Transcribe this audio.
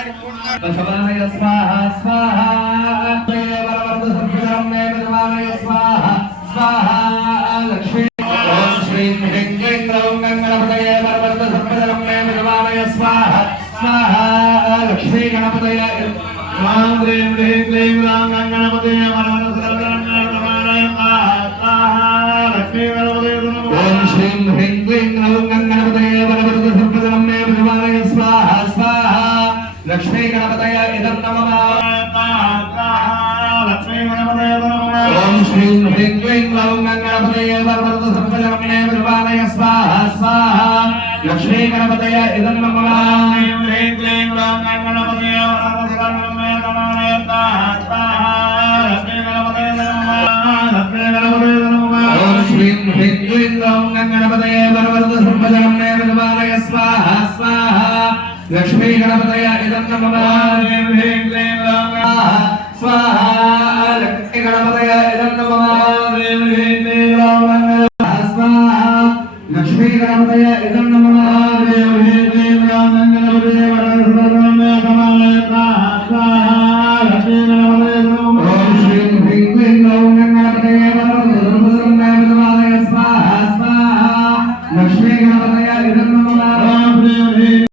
शबरमय स्वाहा स्वाहा बलवर्ध सर्वजनं मे विद्वानय स्वाहा स्वाहा लक्ष्मी ओम श्रीं ह्रीं क्लीं ग्लौं गणपतये बलवर्ध सर्वजनं मे विद्वानय स्वाहा स्वाहा लक्ष्मी गणपतये ओम ह्रीं ह्रीं क्लीं ग्लौं गणपतये बलवर्ध सर्वजनं मे विद्वानय स्वाहा लक्ष्मी गणपतये ओम श्रीं ह्रीं क्लीं ग्लौं गणपतये बलवर्ध सर्वजनं मे विद्वानय स्वाहा स्वाहा लक्ष्मी गणपतय इदं नमः लक्ष्मी गणपतय नमः ओम श्रीं ह्रीं क्लीं ग्लौं गणपतये वरवरद सर्वजनं मे विद्वानय स्वाहा स्वाहा लक्ष्मी गणपतय इदं नमः ह्रीं ह्रीं क्लीं ग्लौं गणपतये वरवरद सर्वजनं मे विद्वानय स्वाहा लक्ष्मी गणपतय नमः लक्ष्मी गणपतय नमः ओम श्रीं ह्रीं क्लीं ग्लौं गणपतये वरवरद सर्वजनं मे विद्वानय स्वाहा स्वाहा लक्ष्मी गणपतय इदं नमः ह्रीं ह्रीं क्लीं ग्लौं स्वाहा लक्ष्मी गणपतय इदं नमः ह्रीं ह्रीं क्लीं